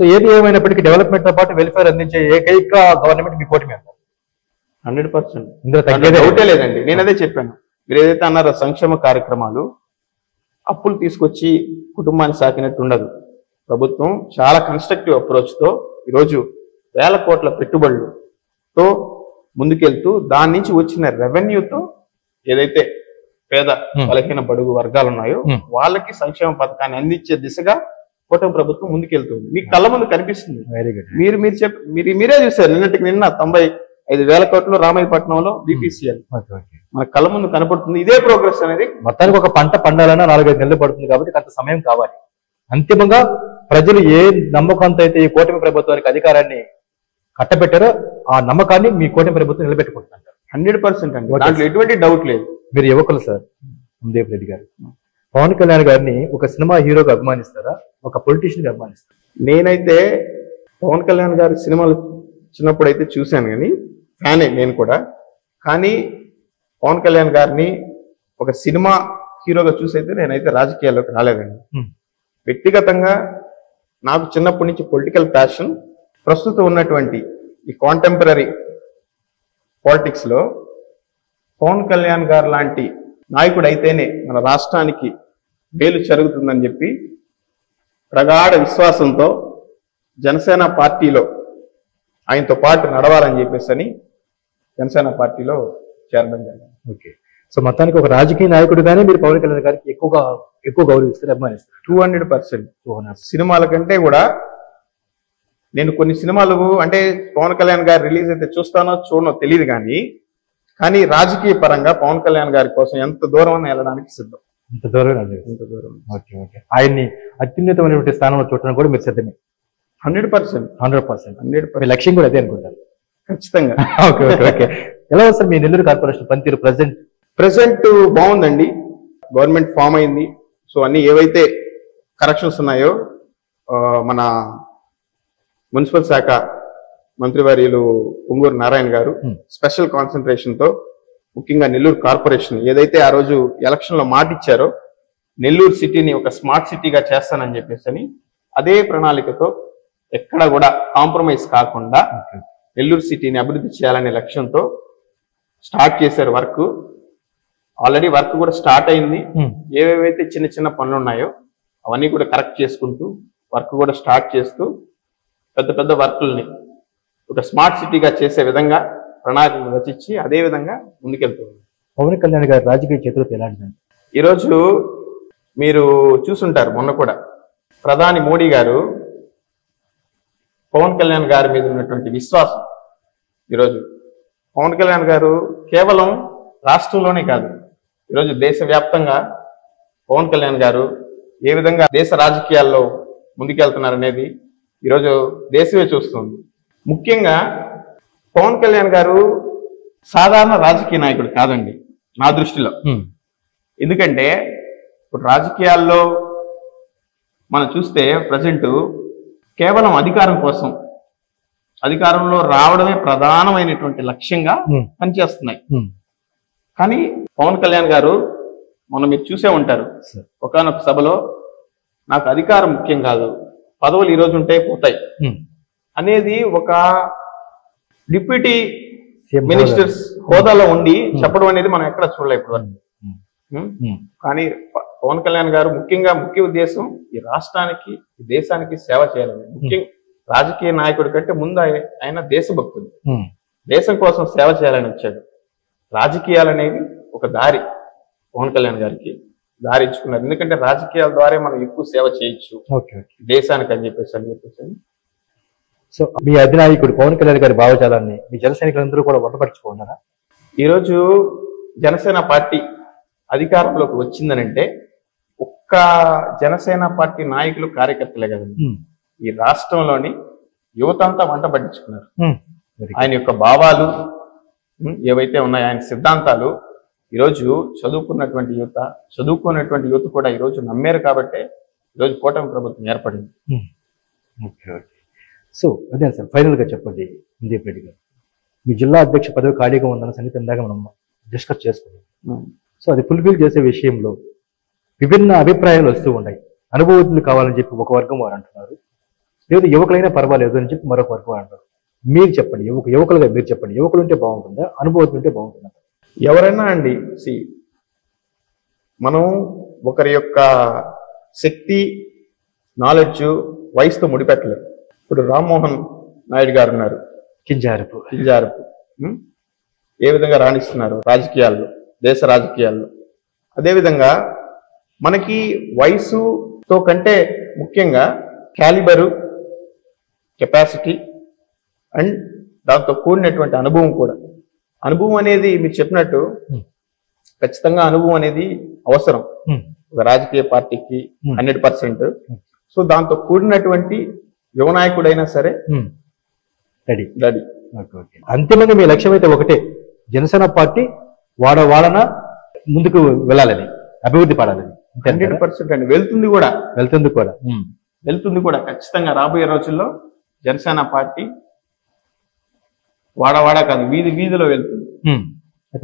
So ఏది ఏమైనప్పటికీ development తో పాటు వెల్ఫేర్ అందించే ఏకైక గవర్నమెంట్ మీ కూటమి అంటారు. 100%. ఇందులో తగ్గేదే డౌటే లేదండి. నేను అదే చెప్పాను. మీరు ఏదైతే అన్నారో సంక్షేమ కార్యక్రమాలు అప్పులు తీసుకొచ్చి కుటుంబాన్ని సాకినట్టు ఉండదు. ప్రభుత్వం చాలా కన్స్ట్రక్టివ్ అప్రోచ్ తో ఈరోజు వేల కోట్ల పెట్టుబడులతో ముందుకెళ్తూ దాని నుంచి వచ్చిన రెవెన్యూతో ఏదైతే పేద బలహీన బడుగు వర్గాలు ఉన్నాయో వాళ్ళకి సంక్షేమ పథకాన్ని అందించే దిశగా కూటమి ప్రభుత్వం ముందుకెళ్తుంది. మీకు కళ్ళ ముందు కనిపిస్తుంది. Very good. మీరే చూసారు నిన్నటికి నిన్న 95,000 కోట్లు రామాయపట్నంలో బీపీసీఎల్ మన కళ్ళ ముందు కనపడుతుంది. ఇదే ప్రోగ్రెస్ అనేది. మొత్తానికి ఒక పంట పండాలన్నా 4-5 నెలలు పడుతుంది కాబట్టి కొంత సమయం కావాలి. అంతిమంగా ప్రజలు ఏ నమ్మకంతో అయితే ఈ కూటమి ప్రభుత్వానికి అధికారాన్ని కట్టబెట్టారో ఆ నమ్మకాన్ని మీ కూటమి ప్రభుత్వం నిలబెట్టుకుంటున్నారు. 100% అండి. దాంట్లో ఎటువంటి డౌట్ లేదు. మీరు యువకులు సార్, సందీప్ రెడ్డి గారు పవన్ కళ్యాణ్ గారిని ఒక సినిమా హీరోగా అభిమానిస్తారా, ఒక పొలిటీషియన్ గా అభిమానిస్తారా? నేనైతే పవన్ కళ్యాణ్ గారి సినిమాలు చిన్నప్పుడు అయితే చూశాను, కానీ ఫ్యానే నేను కూడా. కానీ పవన్ కళ్యాణ్ గారిని ఒక సినిమా హీరోగా చూసైతే నేనైతే రాజకీయాల్లోకి రాలేదండి. వ్యక్తిగతంగా నాకు చిన్నప్పటి నుంచి పొలిటికల్ ప్యాషన్. ప్రస్తుతం ఉన్నటువంటి ఈ కాంటెంపరీ పాలిటిక్స్ లో పవన్ కళ్యాణ్ గారు లాంటి నాయకుడు అయితేనే మన రాష్ట్రానికి మేలు జరుగుతుందని చెప్పి ప్రగాఢ విశ్వాసంతో జనసేన పార్టీలో ఆయనతో పాటు నడవాలని చెప్పేసి జనసేన పార్టీలో చేరడం జరిగింది. ఓకే. సో మొత్తానికి ఒక రాజకీయ నాయకుడుగానే మీరు పవన్ కళ్యాణ్ గారికి ఎక్కువ గౌరవిస్తారు, అభిమానిస్తారు. 200%. సినిమాల కంటే కూడా నేను కొన్ని సినిమాలు అంటే పవన్ కళ్యాణ్ గారు రిలీజ్ అయితే చూస్తానో చూడనో తెలియదు, కానీ రాజకీయ పరంగా పవన్ కళ్యాణ్ గారి కోసం ఎంత దూరం అని వెళ్ళడానికి సిద్ధం. ఇంత దూరం. Okay okay. ఆయన్ని అత్యున్నతమైనటువంటి స్థానంలో చూడడానికి కూడా మీరు సిద్ధమే. 100%. మీ లక్ష్యం కూడా అదే అనుకుంటారు. ఖచ్చితంగా. Okay okay okay. ఎలా వస్తారు మీ నెల్లూరు కార్పొరేషన్ పనితీరు ప్రెసెంట్ బాగుందండి. గవర్నమెంట్ ఫామ్ అయింది. సో అన్ని ఏవైతే కరెక్షన్స్ ఉన్నాయో మన మున్సిపల్ శాఖ మంత్రివర్యులు పొంగూరు నారాయణ గారు స్పెషల్ కాన్సన్ట్రేషన్ తో ముఖ్యంగా నెల్లూరు కార్పొరేషన్ ఏదైతే ఆ రోజు ఎలక్షన్ లో మాట ఇచ్చారో నెల్లూరు సిటీని ఒక స్మార్ట్ సిటీగా చేస్తానని చెప్పేసి అదే ప్రణాళికతో ఎక్కడ కూడా కాంప్రమైజ్ కాకుండా నెల్లూరు సిటీని అభివృద్ధి చేయాలనే లక్ష్యంతో స్టార్ట్ చేశారు వర్క్. ఆల్రెడీ వర్క్ కూడా స్టార్ట్ అయింది. ఏవేవైతే చిన్న చిన్న పనులు ఉన్నాయో అవన్నీ కూడా కరెక్ట్ చేసుకుంటూ వర్క్ కూడా స్టార్ట్ చేస్తూ పెద్ద పెద్ద వర్కుల్ని ఒక స్మార్ట్ సిటీగా చేసే విధంగా ప్రణాళికలు రచించి అదే విధంగా ముందుకెళ్తుంది. పవన్ కళ్యాణ్ గారి రాజకీయ చేతులకు ఎలాంటిదండి? ఈరోజు మీరు చూసుంటారు, మొన్న కూడా ప్రధాని మోడీ గారు పవన్ కళ్యాణ్ గారి మీద ఉన్నటువంటి విశ్వాసం. ఈరోజు పవన్ కళ్యాణ్ గారు కేవలం రాష్ట్రంలోనే కాదు, ఈరోజు దేశవ్యాప్తంగా పవన్ కళ్యాణ్ గారు ఏ విధంగా దేశ రాజకీయాల్లో ముందుకెళ్తున్నారనేది ఈరోజు దేశమే చూస్తుంది. ముఖ్యంగా పవన్ కళ్యాణ్ గారు సాధారణ రాజకీయ నాయకుడు కాదండి నా దృష్టిలో. ఎందుకంటే ఇప్పుడు రాజకీయాల్లో మనం చూస్తే ప్రజెంట్ కేవలం అధికారం కోసం, అధికారంలో రావడమే ప్రధానమైనటువంటి లక్ష్యంగా పనిచేస్తున్నాయి. కానీ పవన్ కళ్యాణ్ గారు మొన్న మీరు చూసే ఉంటారు, ఒకానొక సభలో నాకు అధికారం ముఖ్యం కాదు, పదవులు ఈరోజు ఉంటాయి పోతాయి అనేది ఒక డిప్యూటీ మినిస్టర్స్ హోదాలో ఉండి చెప్పడం అనేది మనం ఎక్కడ చూడలే ఇప్పుడు. కానీ పవన్ కళ్యాణ్ గారు ముఖ్య ఉద్దేశం ఈ రాష్ట్రానికి ఈ దేశానికి సేవ చేయాలని. ముఖ్యంగా రాజకీయ నాయకుడి కంటే ముందు ఆయన దేశభక్తుడు, దేశం కోసం సేవ చేయాలని వచ్చాడు. రాజకీయాలు అనేది ఒక దారి, పవన్ కళ్యాణ్ గారికి దారి ఇచ్చుకున్నారు. ఎందుకంటే రాజకీయాల ద్వారా మనం ఎక్కువ సేవ చేయొచ్చు దేశానికి అని చెప్పేసి. సో మీ అధినాయకుడు పవన్ కళ్యాణ్ గారి భావజాలాన్ని మీ జన సైనికులందరూ కూడా వంటపరుచుకున్నారా? ఈరోజు జనసేన పార్టీ అధికారంలోకి వచ్చిందనంటే ఒక్క జనసేన పార్టీ నాయకులు కార్యకర్తలే కదండి, ఈ రాష్ట్రంలోని యువత అంతా వంట పట్టించుకున్నారు. ఆయన యొక్క భావాలు ఏవైతే ఉన్నాయో, ఆయన సిద్ధాంతాలు ఈరోజు చదువుకున్నటువంటి యువత కూడా ఈరోజు నమ్మారు. కాబట్టే ఈరోజు కూటమి ప్రభుత్వం ఏర్పడింది. సో అదే సార్, ఫైనల్ గా చెప్పండి సందీప్ రెడ్డి గారు, మీ జిల్లా అధ్యక్ష పదవి ఖాళీగా ఉందన్న సంగతి ఇందాక మనం డిస్కస్ చేసుకున్నాం. సో అది ఫుల్ఫిల్ చేసే విషయంలో విభిన్న అభిప్రాయాలు వస్తూ ఉన్నాయి. అనుభవజ్ఞులు కావాలని చెప్పి ఒక వర్గం వారు అంటున్నారు, లేదు యువకులైనా పర్వాలేదు అని చెప్పి మరొక వర్గం అంటారు. మీరు చెప్పండి, యువకులుగా మీరు చెప్పండి, యువకులు ఉంటే బాగుంటుందా, అనుభవం ఉంటే బాగుంటుందా? ఎవరైనా అండి మనం ఒకరి యొక్క శక్తి, నాలెడ్జ్ వయసుతో ముడిపెట్టలేదు. ఇప్పుడు రామ్మోహన్ నాయుడు గారు ఉన్నారు, కింజారపు ఉం? ఏ విధంగా రాణిస్తున్నారు రాజకీయాల్లో, దేశ రాజకీయాల్లో. అదేవిధంగా మనకి వయసుతో కంటే ముఖ్యంగా క్యాలిబరు, కెపాసిటీ అండ్ దాంతో కూడినటువంటి అనుభవం కూడా. అనుభవం అనేది మీరు చెప్పినట్టు ఖచ్చితంగా అనుభవం అనేది అవసరం ఒక రాజకీయ పార్టీకి 100%. సో దాంతో కూడినటువంటి యువ నాయకుడైనా సరే రెడీ. అంతిమంగా మీ లక్ష్యం అయితే ఒకటే, జనసేన పార్టీ వాడన ముందుకు వెళ్ళాలని, అభివృద్ధి పడాలని. 100% అండి. వెళ్తుంది కూడా ఖచ్చితంగా. రాబోయే రోజుల్లో జనసేన పార్టీ వాడ కాదు, వీధిలో వెళ్తుంది.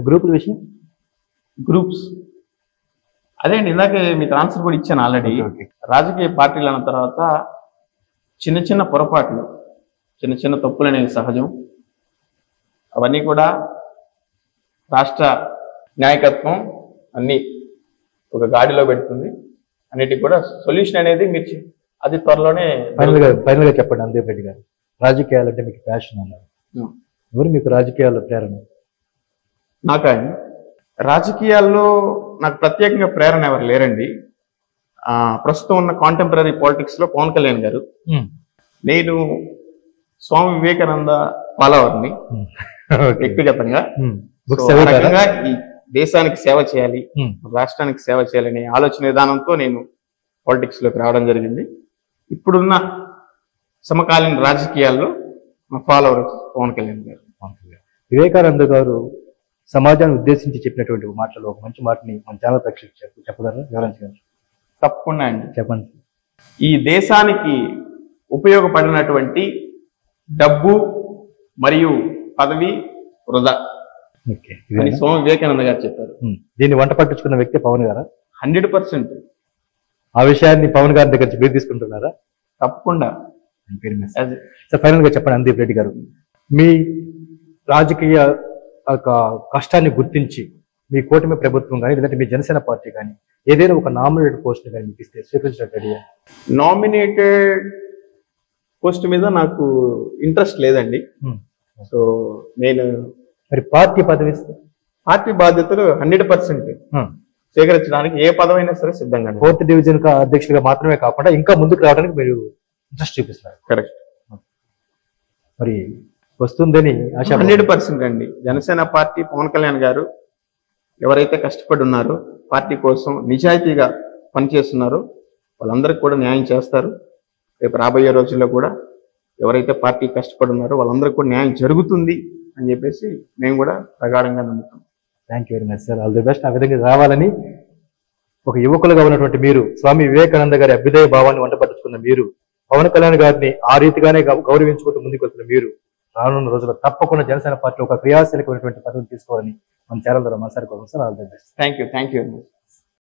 గ్రూపుల విషయం, గ్రూప్స్ అదే అండి, ఇందాకే మీకు ఆన్సర్ కూడా ఇచ్చాను ఆల్రెడీ. రాజకీయ పార్టీలు అన్న తర్వాత చిన్న చిన్న పొరపాట్లు, చిన్న చిన్న తప్పులు అనేవి సహజం. అవన్నీ కూడా రాష్ట్ర నాయకత్వం అన్ని ఒక గాడిలో పెడుతుంది. అన్నిటికీ కూడా సొల్యూషన్ అనేది మీరు అది త్వరలోనే. ఫైనల్ గా చెప్పండి అందీప్ రెడ్డి గారు, రాజకీయాలు అంటే మీకు ప్యాషన్ అన్నారు, ఎవరు మీకు రాజకీయాల్లో ప్రేరణ? నాకా రాజకీయాల్లో నాకు ప్రత్యేకంగా ప్రేరణ ఎవరు లేరండి. ప్రస్తుతం ఉన్న కాంటెంపరీ పాలిటిక్స్ లో పవన్ కళ్యాణ్ గారు. నేను స్వామి వివేకానంద ఫాలోవర్ని వ్యక్తిగతంగా. ఈ దేశానికి సేవ చేయాలి, రాష్ట్రానికి సేవ చేయాలనే ఆలోచన విధానంతో నేను పాలిటిక్స్ లోకి రావడం జరిగింది. ఇప్పుడున్న సమకాలీన రాజకీయాల్లో మా ఫాలోవర్ పవన్ కళ్యాణ్ గారు. వివేకానంద గారు సమాజాన్ని ఉద్దేశించి చెప్పినటువంటి మాటలు, ఒక మంచి మాటని మన ఛానల్ ప్రేక్షకులకు చెప్పగలరా, వివరించగలరా? తప్పకుండా అండి, చెప్పండి. ఈ దేశానికి ఉపయోగపడినటువంటి డబ్బు మరియు పదవి వృధా అని స్వామి వివేకానంద గారు చెప్పారు. దీన్ని వంట పట్టించుకున్న వ్యక్తి పవన్ గారా? 100%. ఆ విషయాన్ని పవన్ గారి దగ్గర నుంచి మీరు తీసుకుంటున్నారా? తప్పకుండా. ఫైనల్ గా చెప్పండి అందీప్ రెడ్డి గారు, మీ రాజకీయ కష్టాన్ని గుర్తించి మీ కూటమి ప్రభుత్వం కానీ లేదంటే మీ జనసేన పార్టీ కానీ ఏదైనా ఒక నామినేటెడ్ పోస్ట్ కానీ మీకు ఇస్తే స్వీకరించినట్టు? నామినేటెడ్ పోస్ట్ మీద నాకు ఇంట్రెస్ట్ లేదండి. సో నేను మరి పార్టీ పదవి, పార్టీ బాధ్యతలు 100% స్వీకరించడానికి ఏ పదవైనా సరే సిద్ధంగా. 4th డివిజన్ అధ్యక్షుడిగా మాత్రమే కాకుండా ఇంకా ముందుకు రావడానికి మీరు ఇంట్రెస్ట్ చూపిస్తున్నారు. కరెక్ట్. మరి వస్తుందని ఆశ. 100% అండి. జనసేన పార్టీ, పవన్ కళ్యాణ్ గారు ఎవరైతే కష్టపడి ఉన్నారో, పార్టీ కోసం నిజాయితీగా పనిచేస్తున్నారో వాళ్ళందరికీ కూడా న్యాయం చేస్తారు. రేపు రాబోయే రోజుల్లో కూడా ఎవరైతే పార్టీ కష్టపడి ఉన్నారో వాళ్ళందరికీ కూడా న్యాయం జరుగుతుంది అని చెప్పేసి మేము కూడా ప్రగాఢంగా నమ్ముతాం. Thank you very much sir, all the best. ఆ విధంగా రావాలని ఒక యువకులుగా ఉన్నటువంటి మీరు, స్వామి వివేకానంద గారి అభ్యుదయ భావాన్ని వంట పట్టించుకున్న మీరు, పవన్ కళ్యాణ్ గారిని ఆ రీతిగానే గౌరవించుకుంటూ ముందుకు వెళ్తున్న మీరు రానున్న రోజుల్లో తప్పకుండా జనసేన పార్టీ ఒక క్రియాశీలకమైనటువంటి పదవిని తీసుకోవాలని మన ఛానల్ ద్వారా మాట్లాడుకోవాలి sir. All the best. Thank you.